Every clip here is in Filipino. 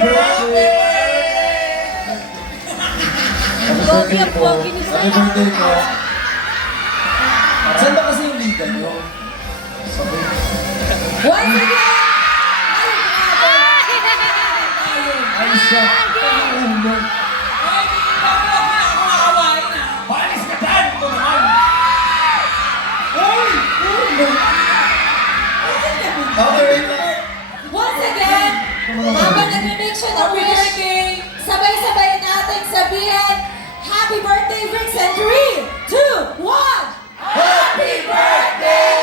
birthday! Pogi ang pogi ni Happy birthday po. Saan ba kasi yung liga nyo? Once again! Ay, siya. Ulo. Balis ka dyan! Ito naman! Ay! Ulo. Okay, wait lang. Once again, habang nag-make siya ng wish, sabay-sabay natin sabihin, Happy birthday, Rix! And 3, 2, 1! Happy birthday,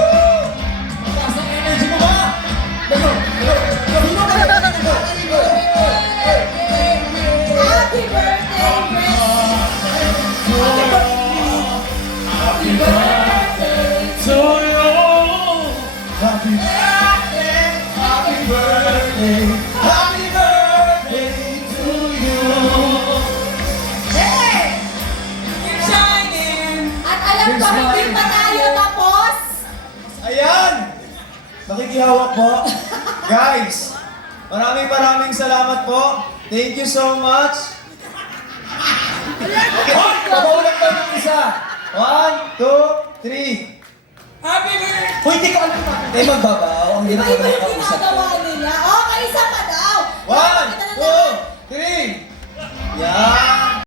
Taas ang energy mo ba? Go! Happy birthday, Rix! Happy birthday So Happy birthday! Happy birthday! Happy birthday to you! keep shining! At alam ko, hindi pa tayo tapos. Ayan! Nakikihawak po. Guys, maraming salamat po. Thank you so much. Pabaulan pa yung isa. 1, 2, 3. Happy birthday! Uy, di ka alam pa. Eh, magbabaw. Ang hirap Iba-iba naman yung kausap ko. ginagawa nila. Oh,